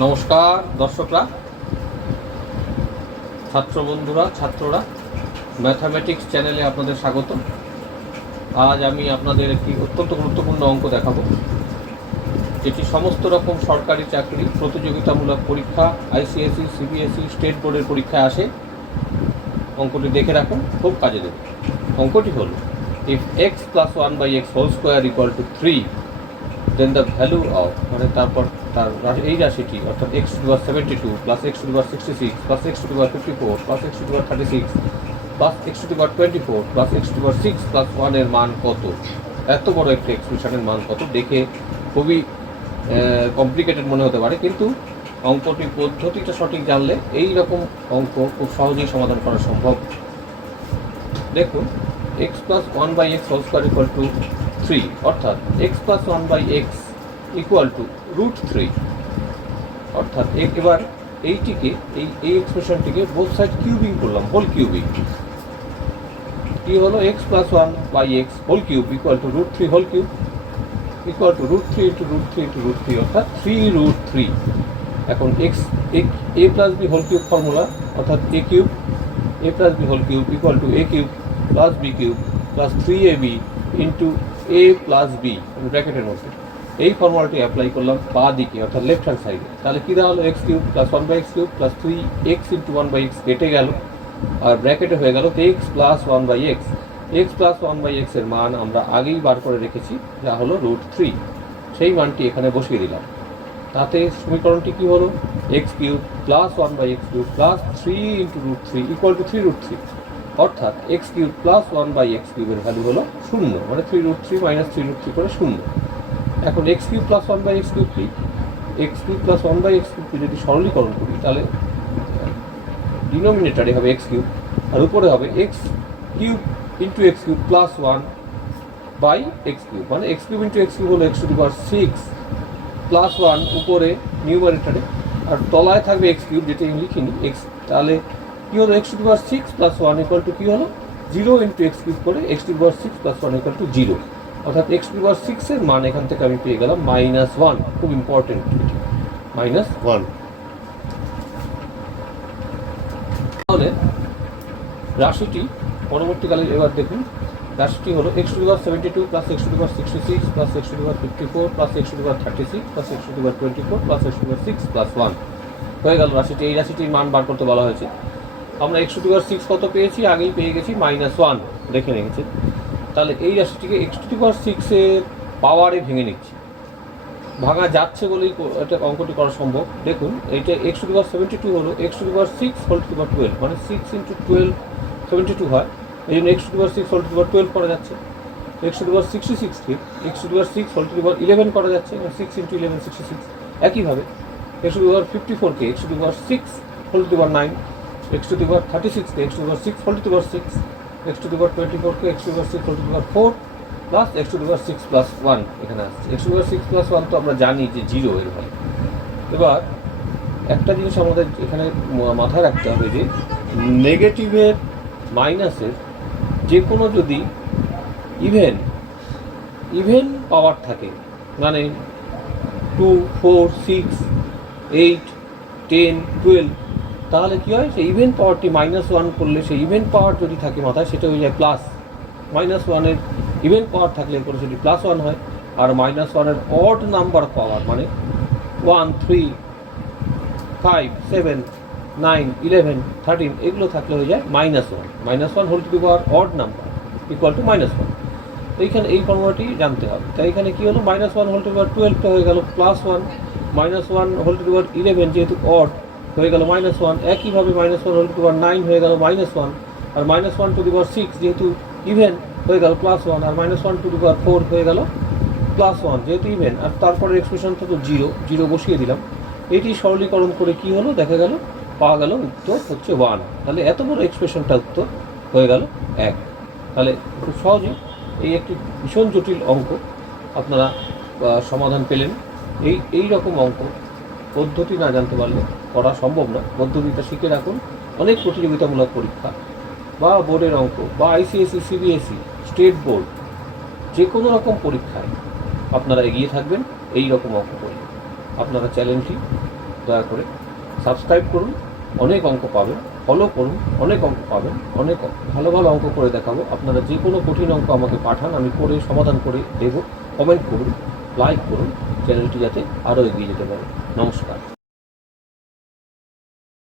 নমস্কার দর্শকরা, ছাত্র বন্ধুরা, ছাত্ররা, ম্যাথামেটিক্স চ্যানেলে আপনাদের স্বাগত। আজ আমি আপনাদের একটি অত্যন্ত গুরুত্বপূর্ণ অঙ্ক দেখাবো, যেটি সমস্ত রকম সরকারি চাকরি, প্রতিযোগিতামূলক পরীক্ষা, আইসিএসই, সিবিএসই, স্টেট বোর্ডের পরীক্ষায় আসে। অঙ্কটি দেখে রাখুন, খুব কাজে দেবে। অঙ্কটি হল, if x plus 1/x whole square equal to 3, then the value of, মানে তারপর তার এই রাশিটি অর্থাৎ x to the power 72 plus x to the power 66 plus x to the power 54 plus x to the power 36 plus x to the power 24 plus x to the power 6 plus 1 এর মান কত? এত বড় একটা এক্সপ্রেশনের মান কত? দেখে খুবই কমপ্লিকেটেড মনে হতে পারে, কিন্তু অঙ্কটির পদ্ধতিটা সঠিক জানলে এই রকম অঙ্ক খুব সহজেই সমাধান করা সম্ভব। দেখুন, x plus 1/x whole square equal to 3, অর্থাৎ x plus 1/x equal to √3, অর্থাৎ এবার এইটিকে এই এক্সপ্রেশনটিকে বোথ সাইড কিউবিং করলাম, হোল কিউবিং। কি হলো? x plus 1/x whole cube equal to √3 whole cube equal to √3 into √3 into √3, অর্থাৎ 3√3। এখন a plus B whole cube formula, অর্থাৎ a cube a plus B whole cube equal to a cube plus B cube plus 3ab into a plus B ব্র্যাকেটের মধ্যে। এই ফর্মুলাটি apply করলাম বাঁ দিকে, অর্থাৎ লেফট হ্যান্ড সাইডে। তাহলে কী দেওয়া হলো? x cube plus 1/x cube plus 3x into 1/x কেটে গেল, আর ব্র্যাকেটে হয়ে গেল x plus 1/x। x plus 1/x এর মান আমরা আগেই বার করে রেখেছি, যা হলো √3। সেই মানটি এখানে বসিয়ে দিলাম। তাতে সমীকরণটি কী হলো? x cube plus 1/x cube plus 3 into √3 equal to 3√3, অর্থাৎ x কিউব প্লাস 1/x কিউবের ভ্যালু হলো 0, মানে 3√3 মাইনাস 3√3 করে 0। এখন x cube plus 1/x cube কি? x কিউব প্লাস 1/x কিউবকে যদি সরলীকরণ করি, তাহলে ডিনোমিনেটারে হবে x কিউব, আর উপরে হবে x cube into x cube plus 1/x cube, মানে x cube into x cube হলো x to the power 6 plus 1 উপরে নিউমারেটারে, আর তলায় থাকবে x কিউব, যেটা আমি লিখিনি x। তাহলে কী হলো? x to the power 6 plus 1 equal to কী হলো? 0 ইন্টু x কিউব করে x to the power 6 plus 1 equal to 0, অর্থাৎ x টু দি পাওয়ার 6 এর মান এখান থেকে আমি পেয়ে গেলাম -1। খুব ইম্পর্টেন্ট, -1। তাহলে রাশিটি পরবর্তীকালে এবার দেখুন, রাশিটি হলো x to the power 72 plus x to the power 66 plus x to the power 54 plus x to the power 36 plus x to the power 24 plus x to the power 6 plus 1 হয়ে গেল রাশিটি। এই রাশিটির মান বার করতে বলা হয়েছে। আমরা x টু দি পাওয়ার 6 কত পেয়েছি? আগেই পেয়ে গেছি -1, দেখে নিয়েছি। তাহলে এই রাশিটিকে x টু দি পাওয়ার 6 এর পাওয়ারে ভেঙে নিচ্ছি। ভাঙা যাচ্ছে বলেই এটা অঙ্কটি করা সম্ভব। দেখুন, এইটা x টু দি পাওয়ার 72 হলো x to the power 6 whole to the power 12, মানে 6 ইন্টু 12 72 হয়। এই জন্য x to the power 6 whole to the power 12 করা যাচ্ছে। x টু দি পাওয়ার 66 কে x to the power 6 whole to the power 11 করা যাচ্ছে, 6 ইন্টু 11 66। একইভাবে x টু দি পাওয়ার 54 কে x to the power 6 whole to the power 9, x to the power 36 কে x to the power 6 whole to the power 6, x to the power 24 কে x to the power 6 whole to the power 4 plus x to the power 6 plus 1 এখানে আসছে। x to the power 6 plus 1 তো আমরা জানি যে 0 এর value. এবার একটা জিনিস আমাদের এখানে মাথায় রাখতে হবে যে নেগেটিভের, মাইনাসের যে কোনো যদি ইভেন পাওয়ার থাকে, মানে 2, 4, 6, 8, 10, 12, তাহলে কী হয়? সেই ইভেন পাওয়ারটি -1 করলে, সেই ইভেন পাওয়ার যদি থাকে মাথায়, সেটা হয়ে যায় প্লাস। -1 ইভেন পাওয়ার থাকলে করে সেটি +1 হয়, আর -1 অড নাম্বার পাওয়ার, মানে 1, 3, 5, 7, 9, 11, 13 এগুলো থাকলে হয়ে যায় -1। -1 whole to the power odd number equal to -1। এইখানে এই ফর্মুলাটি জানতে হবে। তাই এখানে কী হলো? -1 হোল টু দি পাওয়ার 12টা হয়ে গেল +1, -1 হোল টু দি পাওয়ার 11 যেহেতু অড হয়ে গেল -1। একইভাবে -1 হোল টু দি পাওয়ার 9 হয়ে গেল -1, আর -1 টু দি পাওয়ার 6 যেহেতু ইভেন হয়ে গেল +1, আর -1 টু দি পাওয়ার 4 হয়ে গেল +1 যেহেতু ইভেন, আর তারপরে এক্সপ্রেশনটা তো 0 বসিয়ে দিলাম। এটি সরলীকরণ করে কি হলো? দেখা গেল, পাওয়া গেল উত্তর হচ্ছে 1। তাহলে এত বড় এক্সপ্রেশনটা উত্তর হয়ে গেল 1। তাহলে খুব সহজে এই একটি ভীষণ জটিল অঙ্ক আপনারা সমাধান পেলেন। এই রকম অঙ্ক পদ্ধতি না জানতে পারলে করা সম্ভব না। পদ্ধতিটা শিখে রাখুন। অনেক প্রতিযোগিতামূলক পরীক্ষা বা বোর্ডের অঙ্ক বা আইসিএসই, সিবিএসই, স্টেট বোর্ড, যে কোনো রকম পরীক্ষায় আপনারা এগিয়ে থাকবেন এই রকম অঙ্ক করে। আপনারা চ্যানেলটি দয়া করে সাবস্ক্রাইব করুন, অনেক অঙ্ক পাবেন। ফলো করুন, অনেক অঙ্ক পাবেন। অনেক ভালো ভালো অঙ্ক করে দেখাবো। আপনারা যে কোনো কঠিন অঙ্ক আমাকে পাঠান, আমি করে সমাধান করে দেবো। কমেন্ট করুন, লাইক করুন, চ্যানেলটি যাতে আরও এগিয়ে যেতে পারে। নমস্কার।